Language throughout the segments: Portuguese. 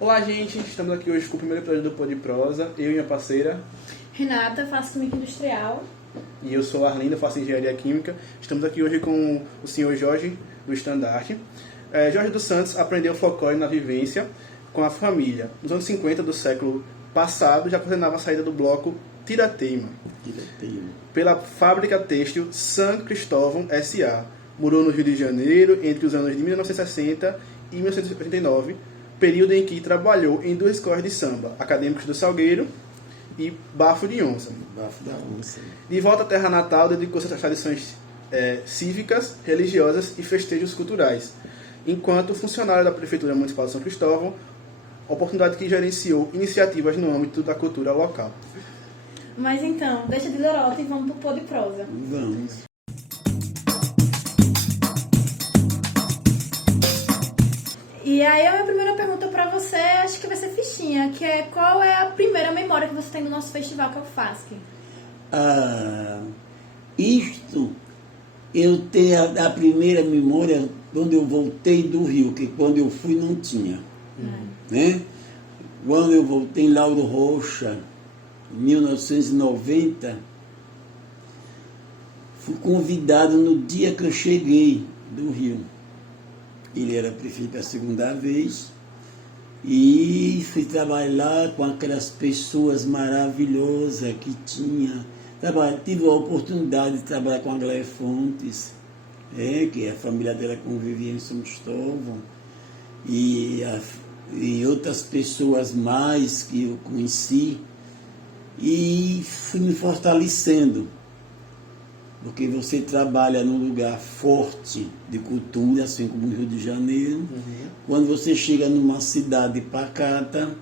Olá, gente. Estamos aqui hoje com o primeiro episódio do Pod Prosa. Eu e minha parceira Renata, faço Química Industrial. E eu sou Arlindo, faço Engenharia Química. Estamos aqui hoje com o senhor Jorge, do Estandarte. Jorge dos Santos aprendeu folclore na vivência com a família. Nos anos 50 do século passado, já coordenava a saída do bloco Tirateima pela fábrica têxtil San Cristóvão S.A. Morou no Rio de Janeiro entre os anos de 1960 e 1989, período em que trabalhou em duas escolas de samba, Acadêmicos do Salgueiro e Bafo de Onça. Bafo da Onça. De volta à terra natal, dedicou-se às tradições cívicas, religiosas e festejos culturais. Enquanto funcionário da Prefeitura Municipal de São Cristóvão, oportunidade que gerenciou iniciativas no âmbito da cultura local. Mas então, deixa de lorota e vamos pro Pod Prosa. Vamos. E aí a minha primeira pergunta pra você, acho que vai ser fichinha, que é qual é a primeira memória que você tem do nosso festival, que é o FASC? Isto, eu tenho a primeira memória quando eu voltei do Rio, que quando eu fui não tinha. Né? Quando eu voltei em Lauro Rocha, em 1990, fui convidado no dia que eu cheguei do Rio. Ele era prefeito a segunda vez e fui trabalhar com aquelas pessoas maravilhosas que tinha. Tive a oportunidade de trabalhar com a Glória Fontes, que a família dela convivia em São Cristóvão, e outras pessoas mais que eu conheci, e fui me fortalecendo. Porque você trabalha num lugar forte de cultura, assim como o Rio de Janeiro. Quando você chega numa cidade pacata,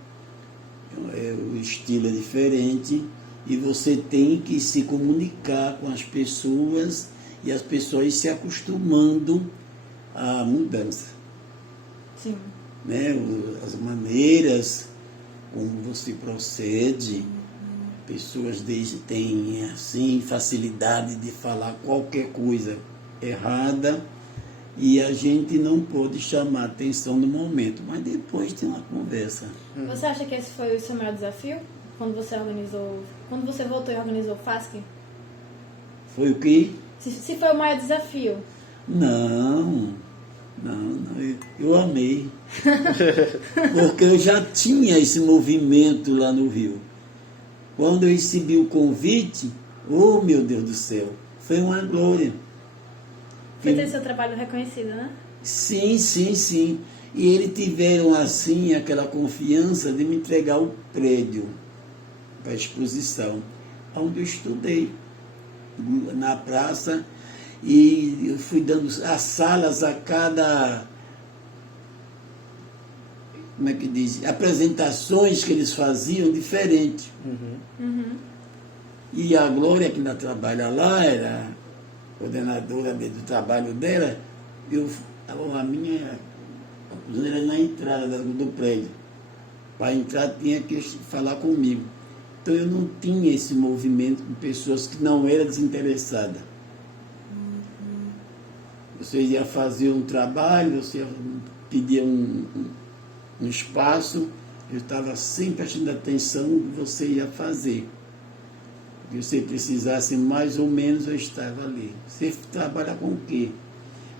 o estilo é diferente, e você tem que se comunicar com as pessoas, e as pessoas se acostumando à mudança. Sim. Né? As maneiras como você procede. Pessoas têm assim, facilidade de falar qualquer coisa errada e a gente não pode chamar atenção no momento, mas depois tem uma conversa. Você acha que esse foi o seu maior desafio? Quando você voltou e organizou o FASC? Foi o quê? Se foi o maior desafio? Não, eu amei. Porque eu já tinha esse movimento lá no Rio. Quando eu recebi o convite, oh meu Deus do céu, foi uma glória. Foi ter seu trabalho reconhecido, né? Sim. E eles tiveram assim aquela confiança de me entregar o prédio para a exposição, onde eu estudei, na praça, e eu fui dando as salas a cada, como é que diz, apresentações que eles faziam diferente. E a Glória, que ainda trabalha lá, era coordenadora do trabalho dela, a minha era na entrada do prédio. Para entrar tinha que falar comigo. Então eu não tinha esse movimento com pessoas que não eram desinteressadas. Você ia fazer um trabalho, você pedia um espaço, eu estava sempre prestando atenção no que você ia fazer. Se você precisasse mais ou menos, eu estava ali. Você trabalha com o quê?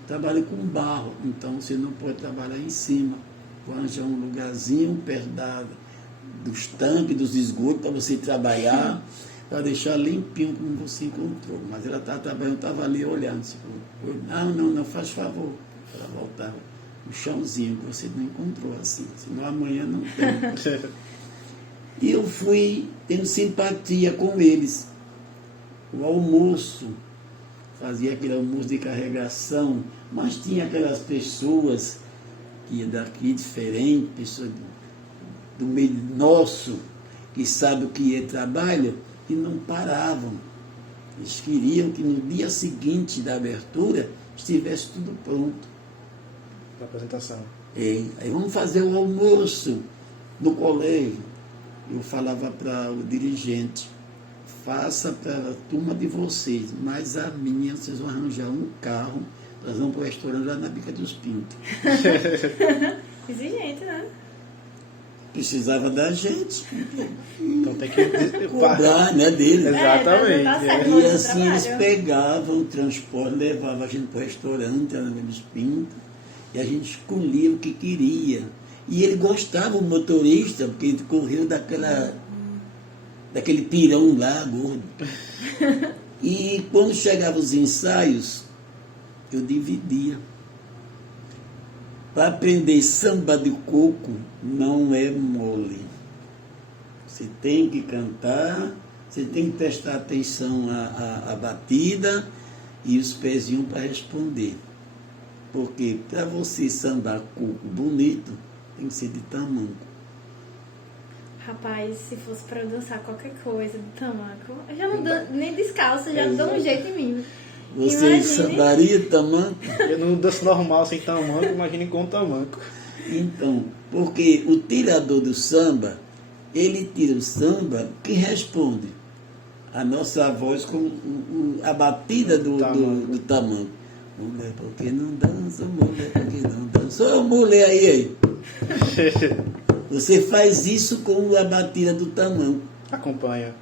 Trabalha com barro, então você não pode trabalhar em cima. Arranja um lugarzinho perto dos tanques, dos esgotos, para você trabalhar, para deixar limpinho como você encontrou. Mas ela estava trabalhando, estava ali olhando. Não, faz favor. Ela voltava. O chãozinho que você não encontrou assim, senão amanhã não tem. E eu fui tendo simpatia com eles. O almoço, fazia aquele almoço de carregação, mas tinha aquelas pessoas que daqui diferente, pessoas do meio nosso, que sabem o que é trabalho, e não paravam. Eles queriam que no dia seguinte da abertura estivesse tudo pronto. Da apresentação. Aí vamos fazer o almoço no colégio. Eu falava para o dirigente, faça para a turma de vocês, mas a minha, vocês vão arranjar um carro, nós vamos para o restaurante lá na Bica dos Pintos. Exigente, né? precisava da gente Então tem que cobrar, né, dele. Exatamente. tá certo, E muito assim eles trabalho. pegavam o transporte, levavam a gente para o restaurante, era no Espinto, e a gente escolhia o que queria. E ele gostava, o motorista, porque ele correu daquele pirão lá, gordo. E quando chegavam os ensaios, eu dividia. Para aprender samba de coco não é mole. Você tem que cantar, você tem que prestar atenção à batida e os pezinhos para responder. Porque para você sambar coco bonito, tem que ser de tamanco. Rapaz, se fosse pra eu dançar qualquer coisa de tamanco, eu já não nem descalço, já dou um jeito em mim. Você Imagine. sambaria tamanco? Eu não danço normal sem tamanco, imagine com tamanco. Então, porque o tirador do samba, ele tira o samba que responde a nossa voz com a batida do tamanco. Mulher, por que não dança? Mulher, por que não dança? Ô, mulher aí. Você faz isso com a batida do tamanco. Acompanha.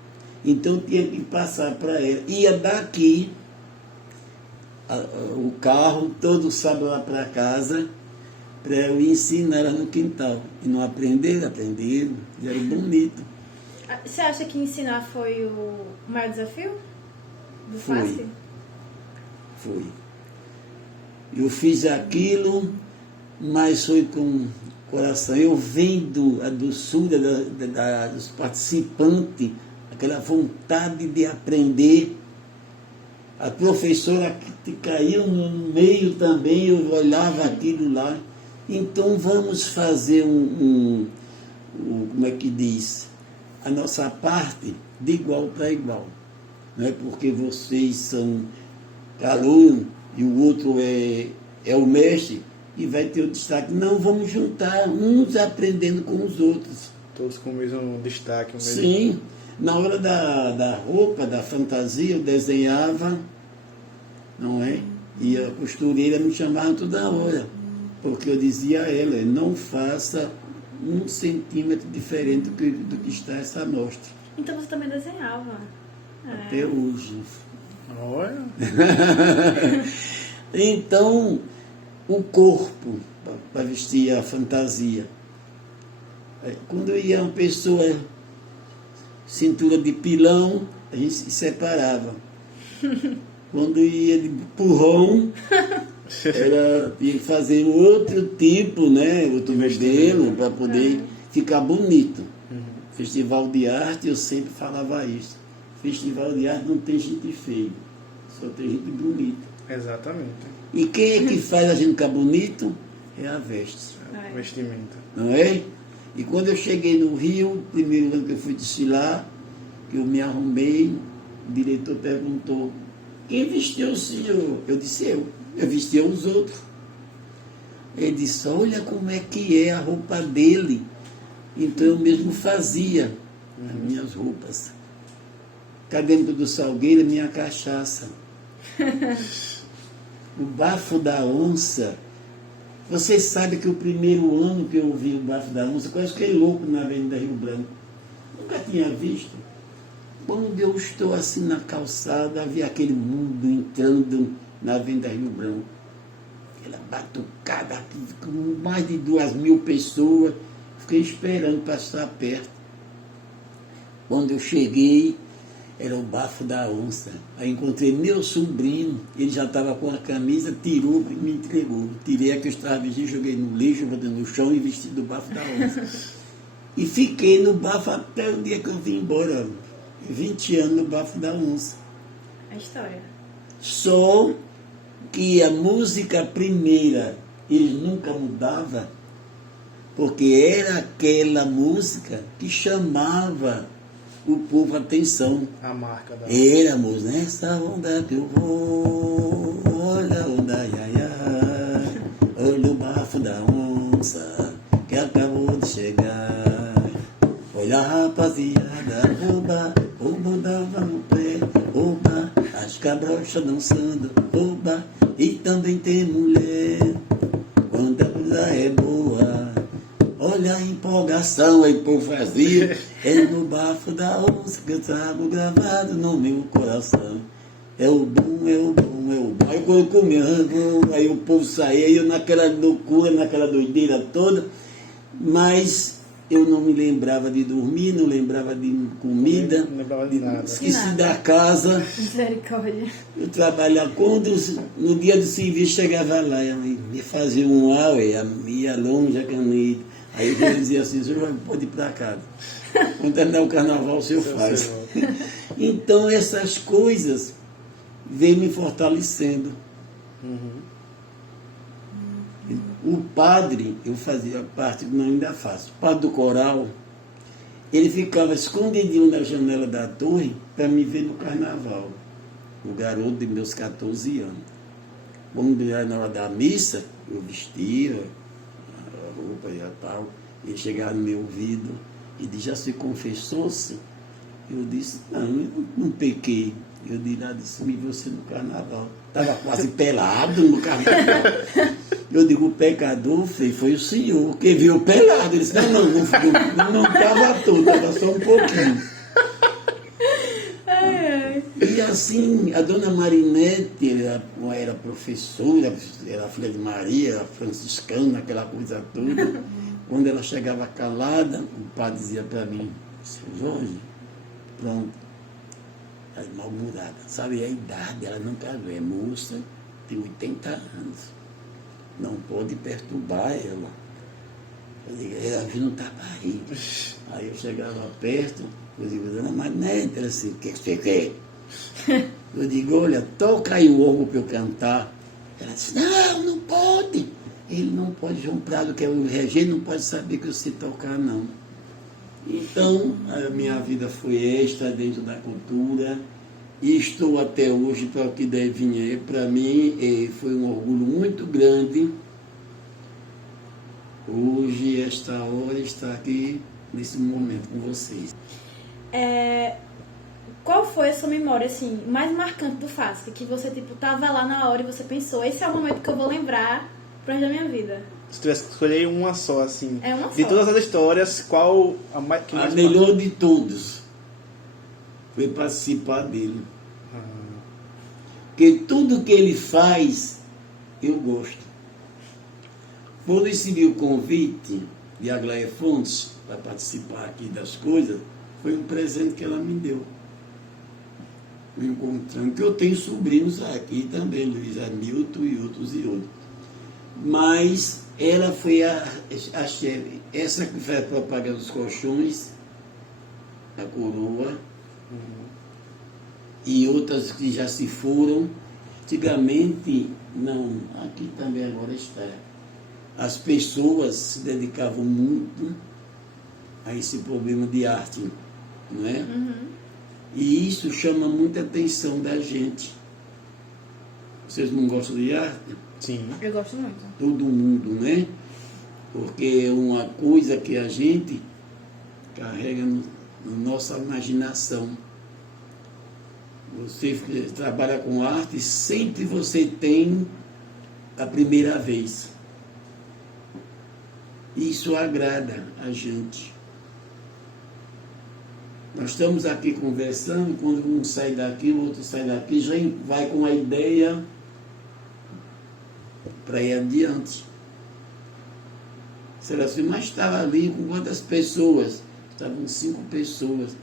Então tinha que passar para ela. Ia daqui o carro, todo sábado lá para casa, para eu ensinar ela no quintal. E não aprenderam, já era bonito. Você acha que ensinar foi o maior desafio do Foi. FACE? Foi. Eu fiz aquilo, mas foi com coração. Eu vendo a doçura dos participantes, aquela vontade de aprender. A professora que caiu no meio também, eu olhava aquilo lá. Então vamos fazer como é que diz? A nossa parte de igual para igual. Não é porque vocês são aluno e o outro é o mestre e vai ter o destaque. Não, vamos juntar, uns aprendendo com os outros. Todos com o mesmo destaque. O mesmo... Sim. Na hora da roupa, da fantasia, eu desenhava, não é? E a costureira me chamava toda hora, porque eu dizia a ela, não faça 1 centímetro diferente do que está essa amostra. Então você também desenhava. Até hoje. Olha. Então, o corpo, para vestir a fantasia. Quando ia uma pessoa cintura de pilão, a gente se separava. Quando ia de burrão, ia fazer outro tipo, né? Outro modelo, para poder ficar bonito. Festival de arte, eu sempre falava isso. Festival de arte não tem gente feia, só tem gente bonita. Exatamente. E quem é que faz a gente ficar bonito? É a veste. É. Vestimenta. Não é? E quando eu cheguei no Rio, primeiro ano que eu fui desfilar, que eu me arrumei, o diretor perguntou, quem vestiu o senhor? Eu disse, eu vestia os outros. Ele disse, olha como é que é a roupa dele. Então eu mesmo fazia as minhas roupas. Cá dentro do Salgueiro, minha cachaça. O bafo da onça. Você sabe que o primeiro ano que eu vi o bafo da onça, quase fiquei louco na Avenida Rio Branco. Nunca tinha visto. Quando eu estou assim na calçada, havia aquele mundo entrando na Avenida Rio Branco. Aquela batucada, com mais de 2.000 pessoas. Fiquei esperando passar perto. Quando eu cheguei, era o bafo da onça. Aí encontrei meu sobrinho, ele já estava com a camisa, tirou e me entregou. Tirei a que eu estava vestindo, joguei no lixo, botei no chão e vesti do bafo da onça. E fiquei no bafo até o dia que eu vim embora. 20 anos no bafo da onça. A história. Só que a música primeira, ele nunca mudava, porque era aquela música que chamava o povo a atenção. A marca da... Era a música, nessa onda que eu vou, olha a onda, iaiá, olha o bafo da onça, que acabou de chegar. Olha a rapaziada, oba, oba dava no pé, oba, as cabrochas dançando, oba, e também tem mulher, quando a coisa é boa, olha olha a empolgação, aí o povo fazia. É no bafo da onça que eu trago gravado no meu coração. É o bom, é o bom, é o bom. Aí quando eu comia, aí o povo saía, eu naquela loucura, naquela doideira toda, mas eu não me lembrava de dormir, não lembrava de comida, Não lembrava de nada. esqueci da casa. Misericórdia. Eu trabalhava, quando no dia do serviço chegava lá, ia fazer um auê, ia longe a caneta. Aí eu dizia assim, o senhor pode ir para casa. Quando terminar o carnaval, o senhor faz. Então essas coisas vêm me fortalecendo. O padre, eu fazia parte, não ainda faço, o padre do coral, ele ficava escondidinho na janela da torre para me ver no carnaval. O garoto de meus 14 anos. Quando era na hora da missa, eu vestia a roupa e tal, ele chegava no meu ouvido e disse, já se confessou-se? Eu disse, não, eu não pequei. Eu disse, me vi você no carnaval. Estava quase pelado no carnaval. Eu digo, o pecador foi o senhor, que viu pelado. Ele disse, não estava todo, estava só um pouquinho. E assim, a dona Marinete era professora, era filha de Maria, era franciscana, aquela coisa toda. Quando ela chegava calada, o padre dizia para mim, seu Jorge, pronto, ela é mal-humorada, sabe a idade, ela não casou, é moça, tem 80 anos, não pode perturbar ela. Eu digo, ela não está barriga. Aí eu chegava perto, eu digo, dona Marinete, ela assim, o que você quer? Eu digo, olha, toca aí o órgão para eu cantar. Ela disse, não pode. Ele não pode, João Prado, que é o regente, não pode saber que eu sei tocar, não. Então, a minha vida foi esta, dentro da cultura, e estou até hoje para o que deve vir. Para mim, foi um orgulho muito grande. Hoje, esta hora, estar aqui, nesse momento, com vocês. Qual foi a sua memória, assim, mais marcante do FASC? Que você, tipo, tava lá na hora e você pensou, esse é o momento que eu vou lembrar pro resto da minha vida. Se tivesse que escolher uma só, assim, É uma de só. todas as histórias, qual a mais que mais A melhor de todos foi participar dele. Porque tudo que ele faz, eu gosto. Quando recebi o convite de Aglaia Fontes para participar aqui das coisas, foi um presente que ela me deu. Me encontrando, que eu tenho sobrinhos aqui também, Luiz Hamilton e outros. Mas ela foi a chefe, essa que faz a propaganda dos colchões, a coroa, e outras que já se foram. Antigamente, não, aqui também agora está. As pessoas se dedicavam muito a esse problema de arte, não é? E isso chama muita atenção da gente. Vocês não gostam de arte? Sim. Eu gosto muito. Todo mundo, né? Porque é uma coisa que a gente carrega na nossa imaginação. Você trabalha com arte, sempre você tem a primeira vez. Isso agrada a gente. Nós estamos aqui conversando, quando um sai daqui, o outro sai daqui, já vai com a ideia para ir adiante. Será assim, mas estava ali com quantas pessoas? Estavam 5 pessoas.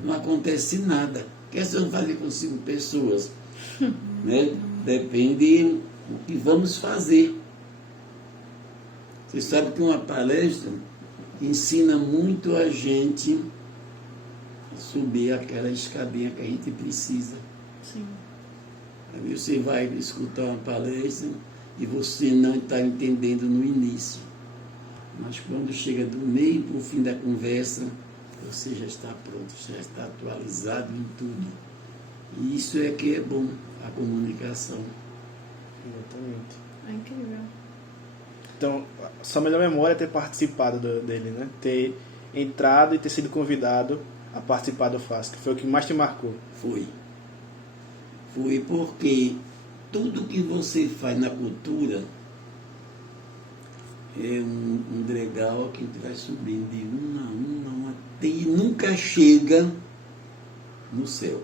Não acontece nada. O que vocês vão fazer com 5 pessoas? Né? Depende do que vamos fazer. Você sabe que uma palestra ensina muito a gente a subir aquela escadinha que a gente precisa. Sim. Aí você vai escutar uma palestra e você não está entendendo no início. Mas quando chega do meio para o fim da conversa, você já está pronto, já está atualizado em tudo. E isso é que é bom, a comunicação. Exatamente. É incrível. Então, sua melhor memória é ter participado dele, né? Ter entrado e ter sido convidado a participar do FASC. Foi o que mais te marcou. Foi porque tudo que você faz na cultura é um degrau que a gente vai subindo de um a um, até e nunca chega no céu.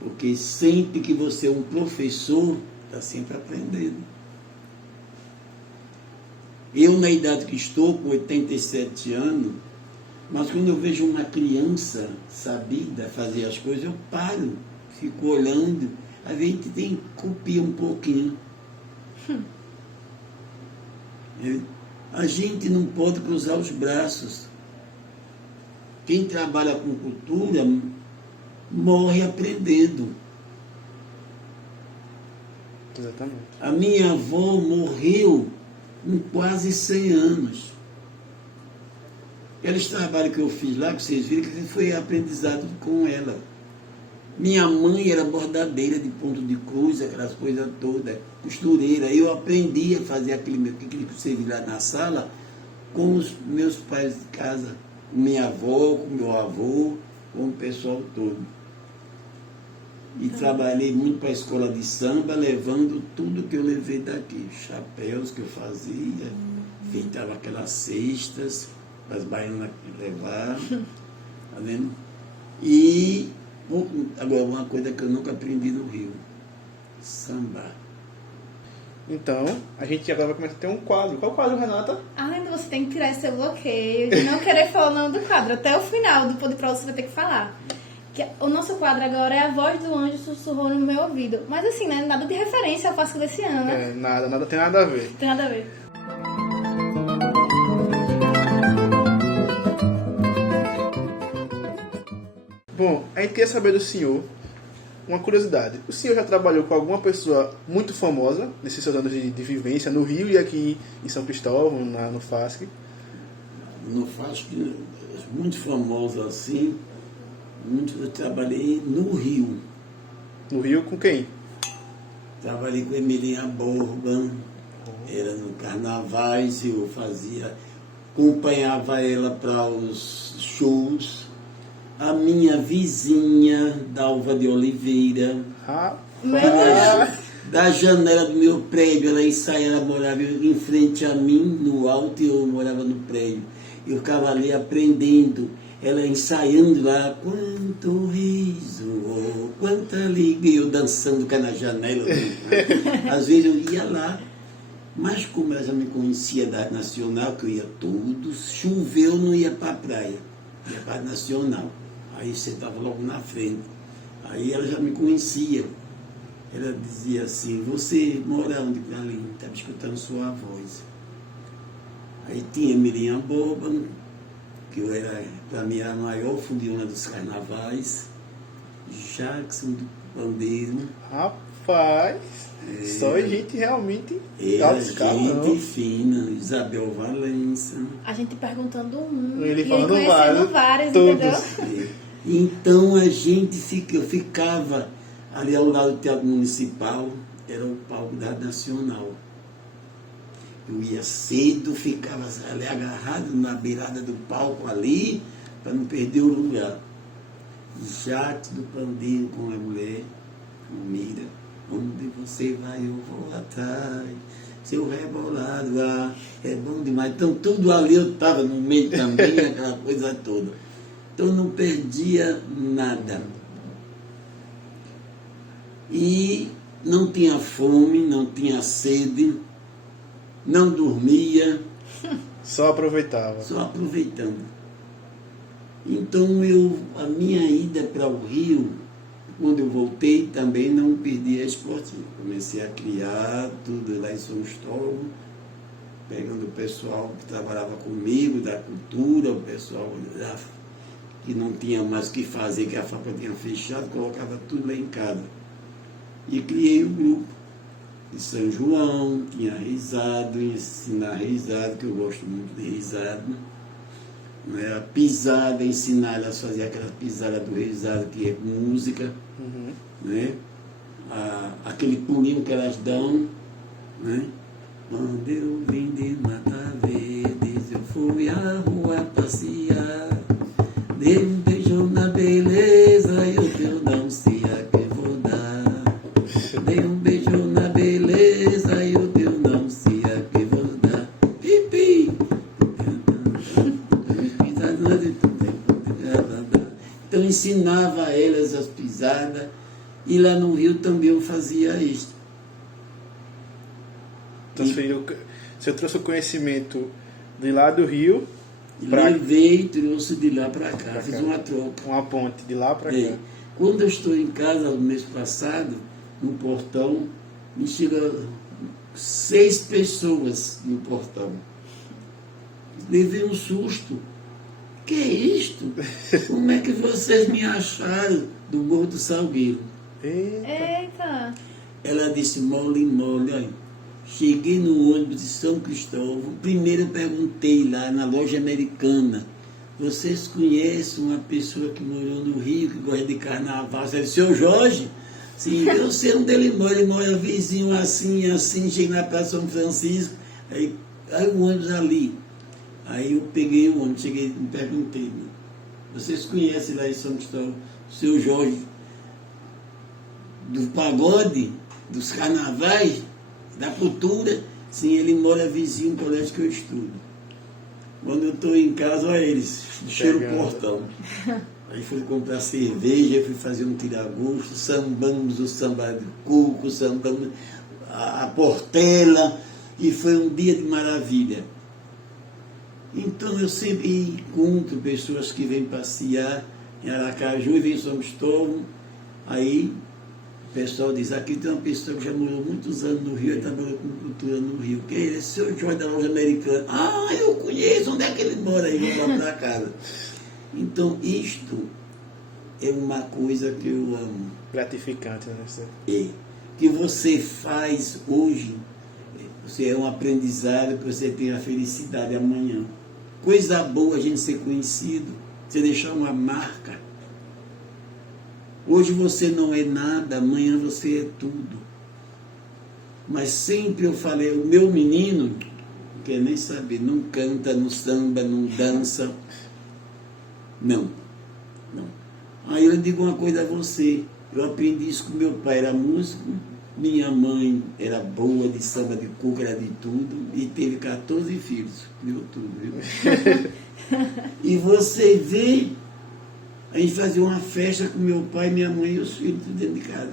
Porque sempre que você é um professor, está sempre aprendendo. Eu, na idade que estou, com 87 anos, mas quando eu vejo uma criança sabida fazer as coisas, eu paro, fico olhando, a gente tem que copiar um pouquinho. A gente não pode cruzar os braços. Quem trabalha com cultura morre aprendendo. Exatamente. A minha avó morreu com quase 100 anos. Aqueles trabalhos que eu fiz lá, que vocês viram, que foi aprendizado com ela. Minha mãe era bordadeira de ponto de cruz, aquelas coisas todas, costureira. Eu aprendi a fazer aquele que você viu lá na sala com os meus pais de casa, com minha avó, com meu avô, com o pessoal todo. E trabalhei muito para a escola de samba, levando tudo que eu levei daqui. Chapéus que eu fazia, feitava aquelas cestas, as baianas que levavam, tá vendo? E agora, uma coisa que eu nunca aprendi no Rio, sambar. Então, a gente agora vai começar a ter um quadro. Qual quadro, Renata? Além de você tem que tirar esse bloqueio de não querer falar o nome do quadro. Até o final do podcast você vai ter que falar. Que o nosso quadro agora é A Voz do Anjo Sussurrou no Meu Ouvido. Mas assim, né? Nada de referência ao Páscoa desse ano, né? Nada, tem nada a ver. Tem nada a ver. Bom, a gente queria saber do senhor uma curiosidade. O senhor já trabalhou com alguma pessoa muito famosa nesses seus anos de vivência no Rio e aqui em São Cristóvão, no FASC? No FASC, muito famoso assim, eu trabalhei no Rio. No Rio com quem? Trabalhei com Emilinha Borba, era no Carnavais, eu acompanhava ela para os shows. A minha vizinha, Dalva de Oliveira, da janela do meu prédio, ela morava em frente a mim, no alto, e eu morava no prédio. Eu ficava ali aprendendo, ela ensaiando lá, quanto riso, quanta alegria, eu dançando cá na janela. Às vezes eu ia lá, mas como ela já me conhecia da Nacional, que eu ia todos, choveu, eu não ia para a praia, ia para a Nacional. Aí você estava logo na frente. Aí ela já me conhecia. Ela dizia assim, você mora onde? Ali, estava escutando sua voz. Aí tinha Emilinha Borba, que eu era, para mim, a maior fundiona dos carnavais. Jackson do Pandeiro. Rapaz, só gente realmente era gente fina, Isabel Valença. A gente perguntando Ele e falando ele conhecendo vários, todos. entendeu? Então eu ficava ali ao lado do Teatro Municipal, era o palco da Nacional. Eu ia cedo, ficava ali agarrado na beirada do palco ali, para não perder o lugar. Jate do Pandeiro com a mulher, com Mira, onde você vai eu vou atrás, seu rebolado, é bom demais. Então tudo ali eu estava no meio também, aquela coisa toda. Então não perdia nada. E não tinha fome, não tinha sede, não dormia. Só aproveitava. Só aproveitando. Então a minha ida para o Rio, quando eu voltei, também não perdi a esportiva. Comecei a criar tudo lá em São Cristóvão, pegando o pessoal que trabalhava comigo, da cultura, o pessoal que não tinha mais o que fazer, que a fábrica tinha fechado, colocava tudo lá em casa. E criei o grupo de São João, tinha risado, ensinar risado, que eu gosto muito de risado. Né? A pisada, ensinar elas a fazer aquela pisada do risado, que é música. Né? Aquele pulinho que elas dão. Né? Quando eu vim de Mata Verdes, eu fui à rua passear. Dei um beijo na beleza e o teu não sei a que vou dar. Dei um beijo na beleza e o teu não sei a que ensinava a elas as pisadas, e lá no Rio também eu fazia isso. Você trouxe o conhecimento de lá do Rio Levei e trouxe de lá para cá, fiz uma troca. Uma ponte de lá para cá. Quando eu estou em casa, no mês passado, no portão, me chegam 6 pessoas no portão. Levei um susto. Que é isto? Como é que vocês me acharam do Morro do Salgueiro? Eita! Ela disse, mole, olha. Cheguei no ônibus de São Cristóvão. Primeiro eu perguntei lá na loja americana, vocês conhecem uma pessoa que morou no Rio, que gosta de carnaval? Você disse, seu Jorge? Sim, eu sei onde ele mora vizinho assim, cheguei na Praça São Francisco, aí o ônibus ali. Aí eu peguei o ônibus, cheguei e perguntei, vocês conhecem lá em São Cristóvão o seu Jorge do pagode, dos carnavais, da cultura? Sim, ele mora vizinho do colégio que eu estudo. Quando eu estou em casa, olha eles, cheiro o portão. Aí fui comprar cerveja, fui fazer um tiragosto, sambamos o samba de cuco, sambamos a portela, e foi um dia de maravilha. Então eu sempre encontro pessoas que vêm passear em Aracaju e vêm em São Cristóvão, aí o pessoal diz, aqui tem uma pessoa que já morou muitos anos no Rio, e trabalhou com cultura no Rio. Quem é ele? Seu Jorge da loja americana. Ah, eu conheço, onde é que ele mora? Aí vou lá para casa. Então, isto é uma coisa que eu amo. Gratificante, né? Que você faz hoje, você é um aprendizado, que você tem a felicidade amanhã. Coisa boa a gente ser conhecido, você deixar uma marca. Hoje você não é nada, amanhã você é tudo. Mas sempre eu falei, o meu menino, não quer nem saber, não canta, não samba, não dança. Não. Aí eu digo uma coisa a você, eu aprendi isso com meu pai, era músico, minha mãe era boa de samba, de cuca, era de tudo, e teve 14 filhos, viu tudo, viu? E você vê, a gente fazia uma festa com meu pai, minha mãe e os filhos, tudo dentro de casa.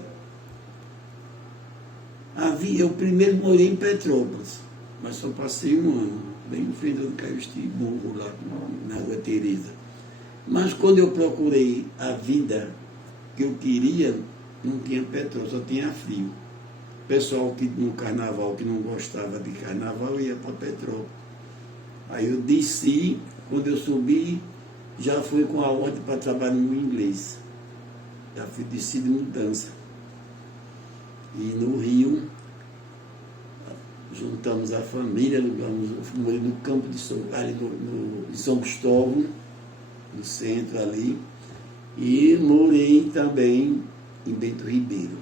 Eu primeiro morei em Petrópolis, mas só passei um ano, bem em frente do Caiusti, morro lá na Rua Teresa. Mas quando eu procurei a vida que eu queria, não tinha petróleo, só tinha frio. O pessoal que no carnaval, que não gostava de carnaval, ia para Petrópolis. Aí eu desci, quando eu subi, já fui com a ordem para trabalhar no inglês. Já fui desci de mudança. E no Rio, juntamos a família, morei no campo de São Cristóvão, no centro ali, e morei também em Bento Ribeiro.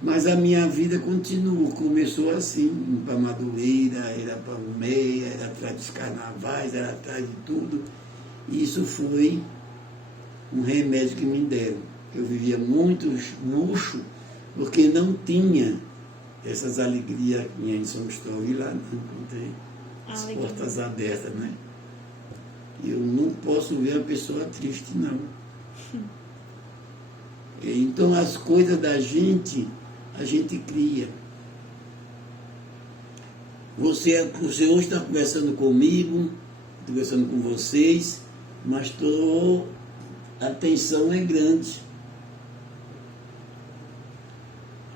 Mas a minha vida continuou, começou assim, para Madureira, era para o Meia, era atrás dos carnavais, era atrás de tudo. E isso foi um remédio que me deram. Eu vivia muito luxo, porque não tinha essas alegrias que tinha em São Cristóvão, e lá não tem as portas abertas, né? Eu não posso ver a pessoa triste, não. Então, as coisas da gente, a gente cria. Você hoje está conversando comigo, estou conversando com vocês, mas a tensão é grande.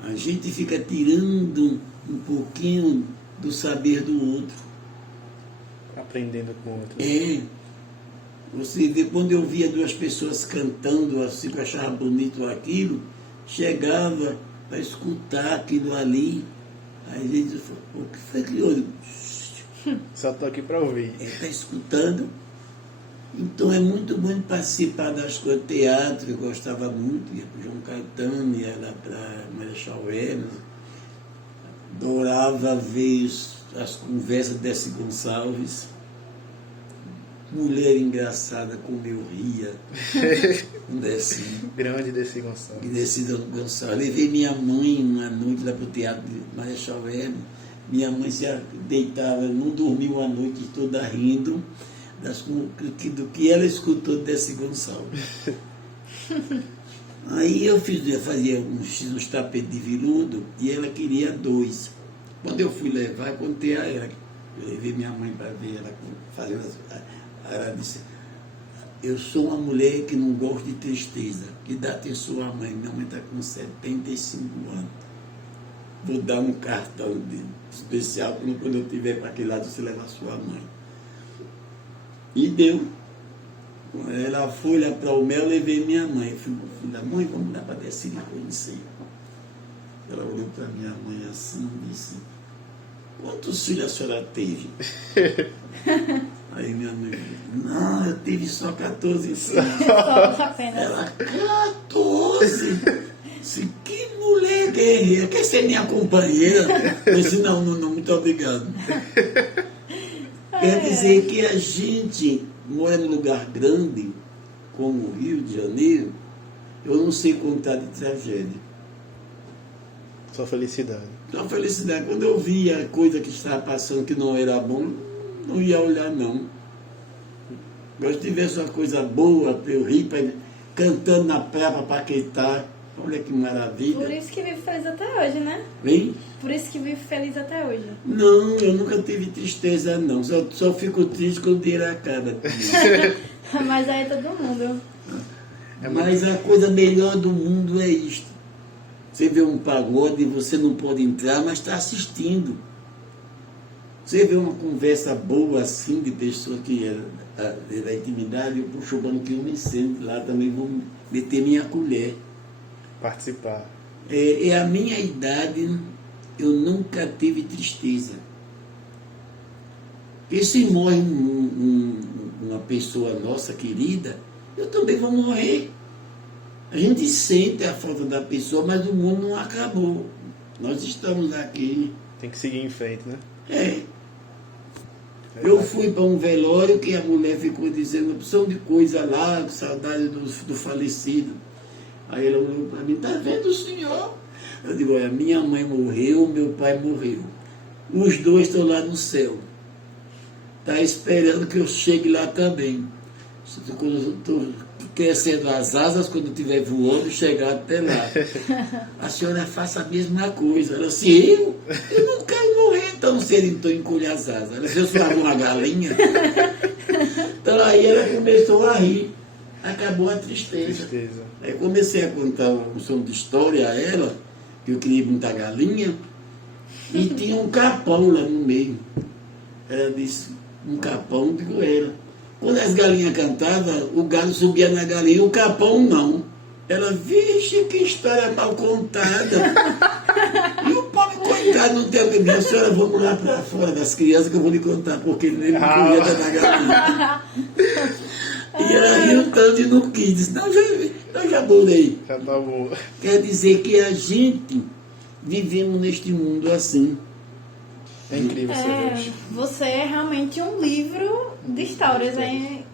A gente fica tirando um pouquinho do saber do outro. Aprendendo com o outro. Você vê, quando eu via 2 pessoas cantando assim, que eu achava bonito aquilo, chegava para escutar aquilo ali, aí a gente falou, o que foi que eu... Só estou aqui para ouvir. Está escutando. Então é muito bom participar das coisas, teatro, eu gostava muito, ia para o João Caetano, ia lá para Marechal Hermes, adorava ver as conversas de Desi Gonçalves. Mulher engraçada, como eu ria. Grande Desi Gonçalves. Desi Gonçalves. Levei minha mãe uma noite lá para o Teatro de Marechal Hermes. Minha mãe se deitava, não dormiu a noite toda rindo. do que ela escutou desse Gonçalves. Aí eu fazia uns tapetes de veludo e ela queria 2. Quando eu fui levar, eu contei a ela. Eu levei minha mãe para ver ela fazendo ela disse, eu sou uma mulher que não gosta de tristeza. Que data é sua mãe? Minha mãe está com 75 anos. Vou dar um cartão especial quando eu estiver para aquele lado você levar sua mãe. E deu. Ela foi lá para o mel, eu levei minha mãe. Eu falei, filha, mãe, vamos lá para descer e conhecer. Ela olhou para minha mãe assim e disse, quantos filhos a senhora teve? Aí minha mãe falou, não, eu tive só 14 filhos. Ela, 14? Disse, que mulher guerreira, quer ser minha companheira? Eu disse, não, muito obrigado. Quer dizer que a gente mora num lugar grande, como o Rio de Janeiro, eu não sei contar de tragédia. Só felicidade. Só felicidade. Quando eu via coisa que estava passando que não era bom, não ia olhar, não. Se tivesse uma coisa boa para eu rir, cantando na praia para Paquetá, olha que maravilha. Por isso que vive feliz até hoje, né? Hein? Por isso que vive feliz até hoje. Não, eu nunca tive tristeza, não. Só fico triste quando o dinheiro acaba. Mas aí é todo mundo. Mas a coisa melhor do mundo é isto. Você vê um pagode e você não pode entrar, mas está assistindo. Você vê uma conversa boa assim de pessoa que é da intimidade, eu puxo o banquinho, me sento lá também, vou meter minha colher. Participar. É a minha idade, eu nunca tive tristeza. E se morre uma pessoa nossa querida, eu também vou morrer. A gente sente a falta da pessoa, mas o mundo não acabou. Nós estamos aqui. Tem que seguir em frente, né? Eu fui para um velório que a mulher ficou dizendo opção de coisa lá, saudade do falecido. Aí ela olhou para mim, está vendo o senhor? Eu digo, olha, minha mãe morreu, meu pai morreu. Os dois estão lá no céu. Está esperando que eu chegue lá também. Estou crescendo as asas, quando eu estiver voando, chegar até lá. A senhora faça a mesma coisa. Ela disse, eu não quero morrer tão cedo, então encolher as asas. Ela disse, eu sou uma galinha. Então aí ela começou a rir. Acabou a tristeza. Aí comecei a contar uma porção de história a ela, que eu queria muita galinha, e tinha um capão lá no meio. Ela disse, um capão, digo ela. Quando as galinhas cantavam, o galo subia na galinha, o capão não. Ela, vixe, que história mal contada. E o pobre coitado não tem o que dizer. Senhora, vamos lá para fora das crianças que eu vou lhe contar, porque ele nem podia dar na galinha. E ela riu tanto e não quis. Disse, não, eu já bolei. Já tá bom. Quer dizer que a gente vivemos neste mundo assim. É incrível você ver. Você é realmente um livro de histórias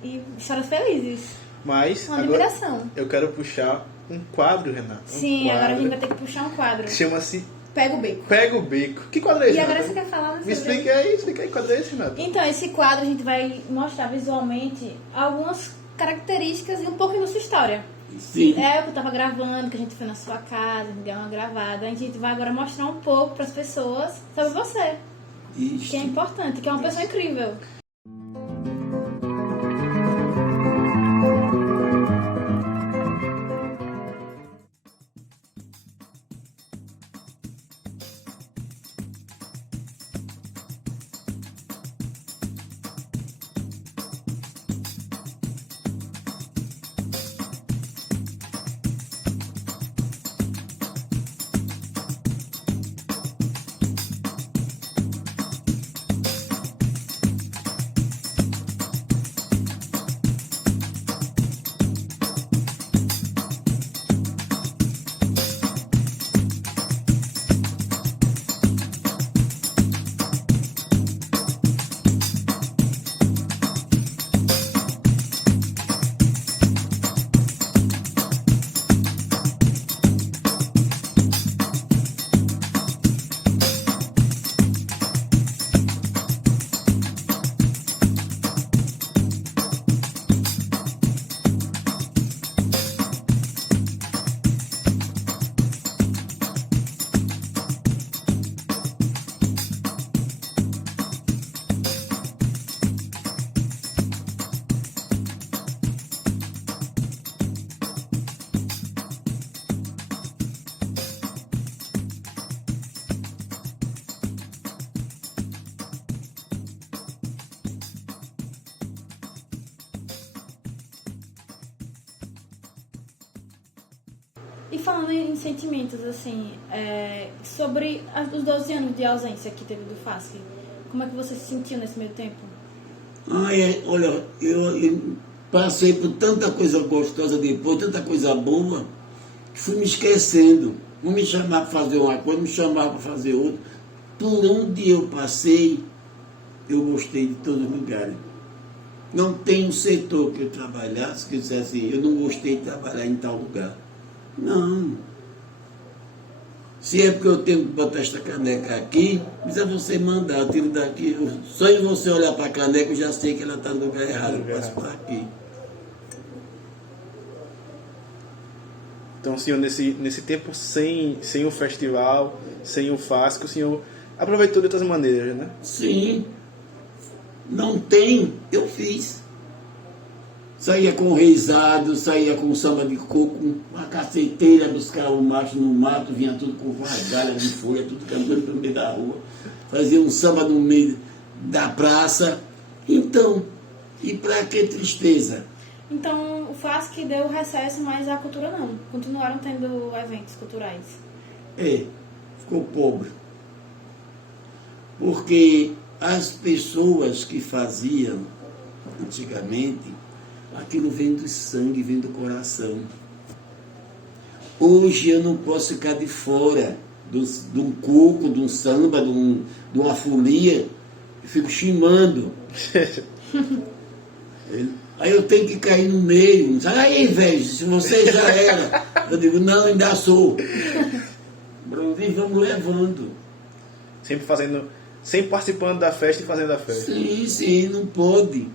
e histórias felizes. Mas Uma agora admiração. eu quero puxar um quadro, Renata. Sim, agora a gente vai ter que puxar um quadro. Que chama-se Pega o Beco. Pega o Beco. Que quadro é esse, E agora Renata? você quer falar, né? Me explica aí, que quadro é esse, Renata? Então, esse quadro a gente vai mostrar visualmente algumas características e um pouquinho da sua história. Sim. Eu tava gravando, que a gente foi na sua casa, a gente deu uma gravada. A gente vai agora mostrar um pouco para as pessoas sobre você. Isto. Que é importante, que é uma pessoa incrível. E falando em sentimentos, assim, sobre os 12 anos de ausência que teve do FASC, como é que você se sentiu nesse meio tempo? Olha, eu passei por tanta coisa gostosa depois, tanta coisa boa, que fui me esquecendo. Não me chamava para fazer uma coisa, me chamava para fazer outra. Por onde eu passei, eu gostei de todos os lugares. Não tem um setor que eu trabalhasse que eu dissesse assim, eu não gostei de trabalhar em tal lugar. Não. Se é porque eu tenho que botar esta caneca aqui, precisa você mandar, eu tiro daqui. Só em você olhar para a caneca, eu já sei que ela está no lugar errado, eu passo por aqui. Então, o senhor, nesse tempo sem o festival, sem o FASC, o senhor aproveitou de outras maneiras, né? Sim. Não tem, eu fiz. Saía com reizado, saía com samba de coco, uma caceteira, buscar o macho no mato, vinha tudo com vargalha de folha, tudo cantando no meio da rua. Fazia um samba no meio da praça. Então, e para que tristeza? Então, o FASC deu recesso, mas a cultura não. Continuaram tendo eventos culturais. Ficou pobre. Porque as pessoas que faziam antigamente, aquilo vem do sangue, vem do coração. Hoje eu não posso ficar de fora de um coco, de um samba, de uma folia. Eu fico chimando. Aí eu tenho que cair no meio. Aí, velho, se você já era. Eu digo, não, ainda sou. E vamos levando. Sempre participando da festa e fazendo a festa. Sim, não pode.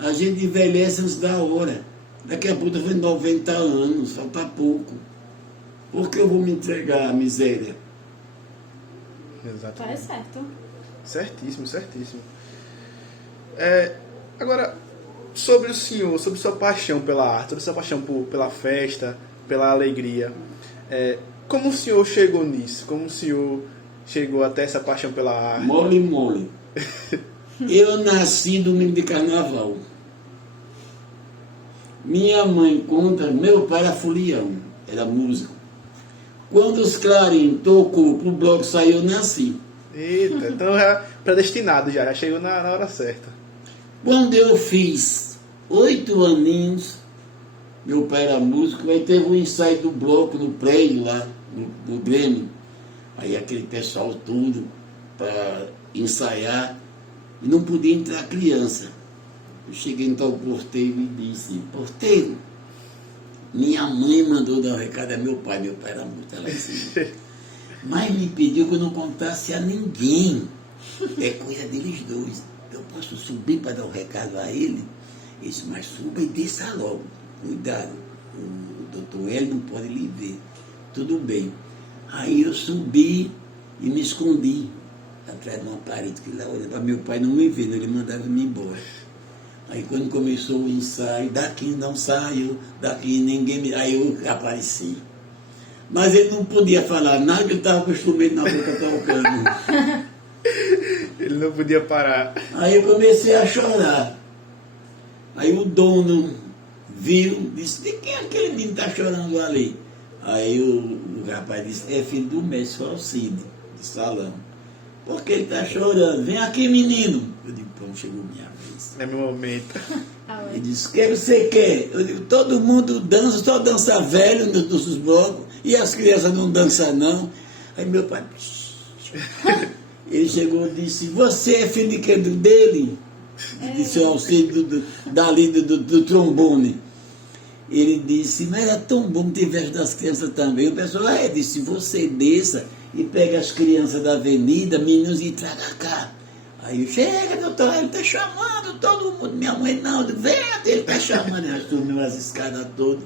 A gente envelhece antes da hora. Daqui a pouco eu vou 90 anos, falta pouco. Por que eu vou me entregar à miséria? Exatamente. Tá certo. Certíssimo. Agora, sobre o senhor, sobre sua paixão pela arte, sobre sua paixão pela festa, pela alegria, como o senhor chegou nisso? Como o senhor chegou até essa paixão pela arte? Mole. Eu nasci domingo de carnaval. Minha mãe conta, meu pai era folião, era músico. Quando os clarins tocou pro bloco sair, eu nasci. Eita, então já predestinado, já chegou na hora certa. Quando eu fiz 8 aninhos, meu pai era músico, aí teve um ensaio do bloco no prédio lá, no Grêmio. Aí aquele pessoal tudo para ensaiar, e não podia entrar criança. Eu cheguei então ao porteiro e disse, porteiro, minha mãe mandou dar um recado a meu pai era muito lá em cima. Mas me pediu que eu não contasse a ninguém. É coisa deles dois. Eu posso subir para dar um recado a ele? Ele disse, mas suba e desça logo. Cuidado, o doutor Hélio não pode lhe ver. Tudo bem. Aí eu subi e me escondi atrás de uma parede que lá olhava para meu pai não me ver, ele mandava me embora. Aí quando começou o ensaio, daqui não saio, daqui ninguém me... Aí eu apareci. Mas ele não podia falar nada, porque ele estava com o instrumento na boca tocando. Ele não podia parar. Aí eu comecei a chorar. Aí o dono viu, disse, de quem é aquele menino que está chorando ali? Aí o rapaz disse, é filho do mestre Alcide, de salão. Por que ele está chorando? Vem aqui, menino. Eu digo, pronto, chegou minha vez. É meu momento. Ele disse, o que você quer? Eu digo, todo mundo dança, só dança velho nos blocos, e as crianças não dançam não. Aí meu pai, ele chegou e disse, você é filho de quem? Dele? Disse o Alcide dali do trombone. Ele disse, mas era tão bom que tivesse das crianças também. O pessoal, disse, você desça e pega as crianças da avenida, meninos, e traga cá. Aí eu, chega, doutor, ele está chamando todo mundo. Minha mãe, não, venha, ele está chamando. Nós dormimos as escadas todas.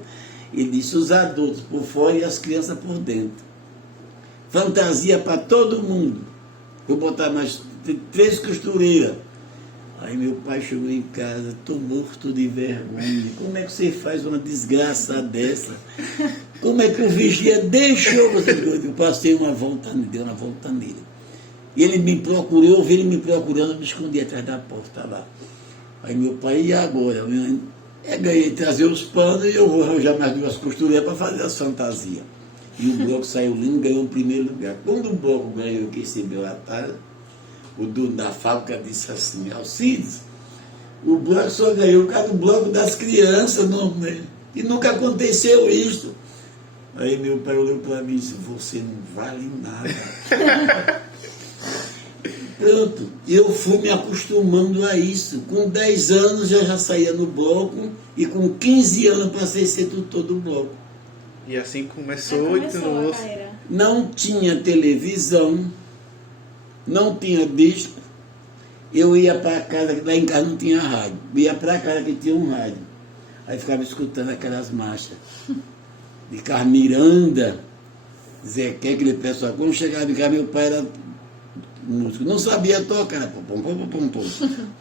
Ele disse, os adultos por fora e as crianças por dentro. Fantasia para todo mundo. Vou botar mais 3 costureiras. Aí meu pai chegou em casa, estou morto de vergonha. Como é que você faz uma desgraça dessa? Como é que o vigia deixou você? Eu passei uma volta, deu uma volta nele. E ele me procurou, eu vi ele me procurando, eu me escondi atrás da porta lá. Aí meu pai, e agora? Eu ganhei trazer os panos e eu vou arranjar mais 2 costureiras para fazer as fantasias. E o bloco saiu lindo, ganhou o primeiro lugar. Quando o bloco ganhou, que recebeu a taça, o dono da fábrica disse assim: Alcides, o bloco só ganhou por causa do bloco das crianças, não, né? E nunca aconteceu isso. Aí meu pai olhou para mim e disse: você não vale nada. Pronto, eu fui me acostumando a isso. Com 10 anos eu já saía no bloco e com 15 anos passei a ser tutor do bloco. E assim começou e tornou. Não tinha televisão, não tinha disco. Eu ia para casa, lá em casa não tinha rádio. Eu ia para casa que tinha um rádio. Aí ficava escutando aquelas marchas de Carlos Miranda, Zequé, aquele pessoal. Quando chegava em casa, meu pai era músico, não sabia tocar. Pum, pum, pum, pum, pum,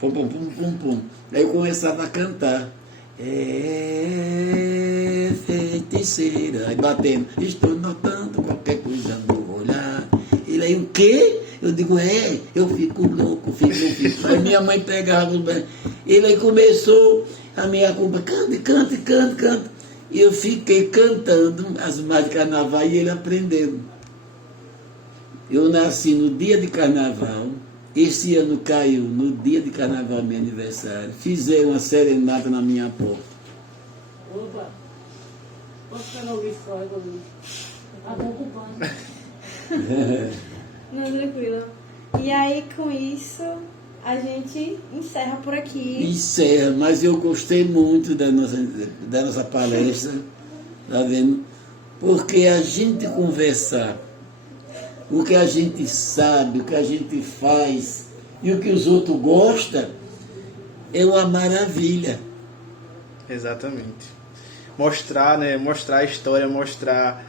pum, pum, pum, pum, pum. Aí eu começava a cantar. É feiticeira. Aí batendo. Estou notando qualquer coisa no olhar. Ele aí, o quê? Eu digo, eu fico louco, fico. Aí minha mãe pegava no banho. Ele aí começou a minha culpa, canta. E eu fiquei cantando as marchas de carnaval e ele aprendeu. Eu nasci no dia de carnaval, esse ano caiu no dia de carnaval, meu aniversário. Fizeram uma serenata na minha porta. Opa, posso pegar o lixo fora do lixo? Tá ocupando. Não, tranquilo. E aí, com isso, a gente encerra por aqui. Encerra, mas eu gostei muito da nossa palestra, tá vendo? Porque a gente conversar o que a gente sabe, o que a gente faz e o que os outros gostam é uma maravilha. Exatamente. Mostrar, né? Mostrar a história, mostrar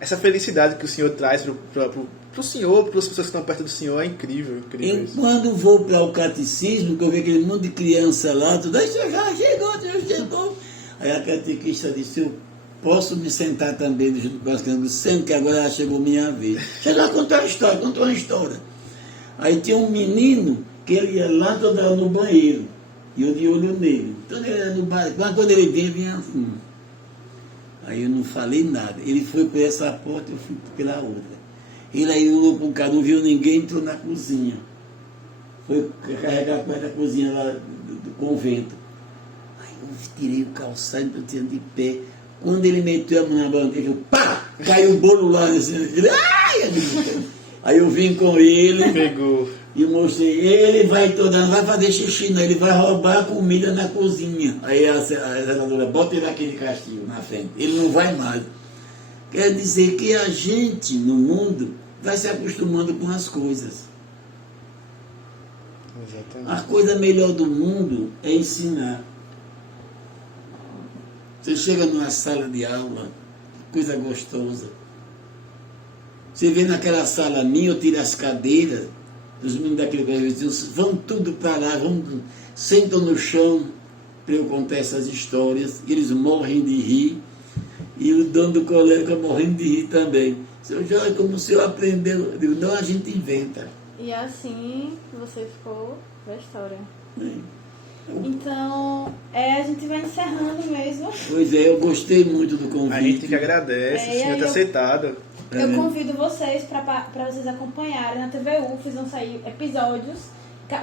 essa felicidade que o Senhor traz para o Senhor, para as pessoas que estão perto do Senhor, é incrível, incrível. E quando vou para o catecismo, que eu vejo aquele monte de criança lá, tudo, já chegou. Aí a catequista disse: eu posso me sentar também junto com as crianças, sendo que agora chegou minha vez. Chegou a contar uma história. Aí tinha um menino que ele ia lá toda hora no banheiro, e eu de olho nele. Então ele ia no banheiro, quando ele vinha assim. Aí eu não falei nada. Ele foi por essa porta, eu fui pela outra. Ele aí olhou para um cara, não viu ninguém, entrou na cozinha. Foi carregar a coisa da cozinha lá do convento. Aí eu tirei o calçado, eu tinha de pé. Quando ele meteu a mão na bandeja, pá! Caiu o bolo lá. Ele, ai! Aí eu vim com ele. Pegou. E mostrei, ele não vai fazer xixi, não, ele vai roubar a comida na cozinha. Aí a senadora, bota ele naquele castigo na frente. Ele não vai mais. Quer dizer que a gente, no mundo, vai se acostumando com as coisas. Exatamente. A coisa melhor do mundo é ensinar. Você chega numa sala de aula, que coisa gostosa. Você vê naquela sala minha, eu tiro as cadeiras, os meninos daquele colégio vão tudo para lá, sentam no chão para eu contar essas histórias, eles morrem de rir, e o dono do colégio fica morrendo de rir também. Seu Jorge, como o senhor aprendeu? Eu digo, não, a gente inventa. E assim você ficou da história. Então, a gente vai encerrando mesmo. Pois é, eu gostei muito do convite. A gente que agradece, o senhor ter aceitado. Eu convido vocês para vocês acompanharem na TVU, vão sair episódios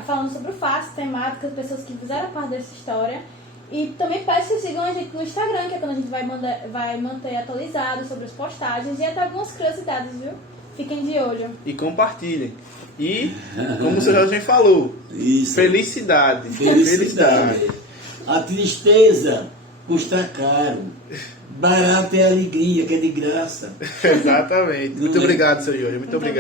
falando sobre o FACS, temáticas, pessoas que fizeram parte dessa história. E também peço que sigam a gente no Instagram, que é quando a gente vai manter atualizado sobre as postagens e até algumas curiosidades, viu? Fiquem de olho. E compartilhem. E, como o senhor Jorge falou, isso. Felicidade. A tristeza custa caro. Barato é a alegria, que é de graça. Exatamente. Muito obrigado, senhor Jorge. Muito obrigado.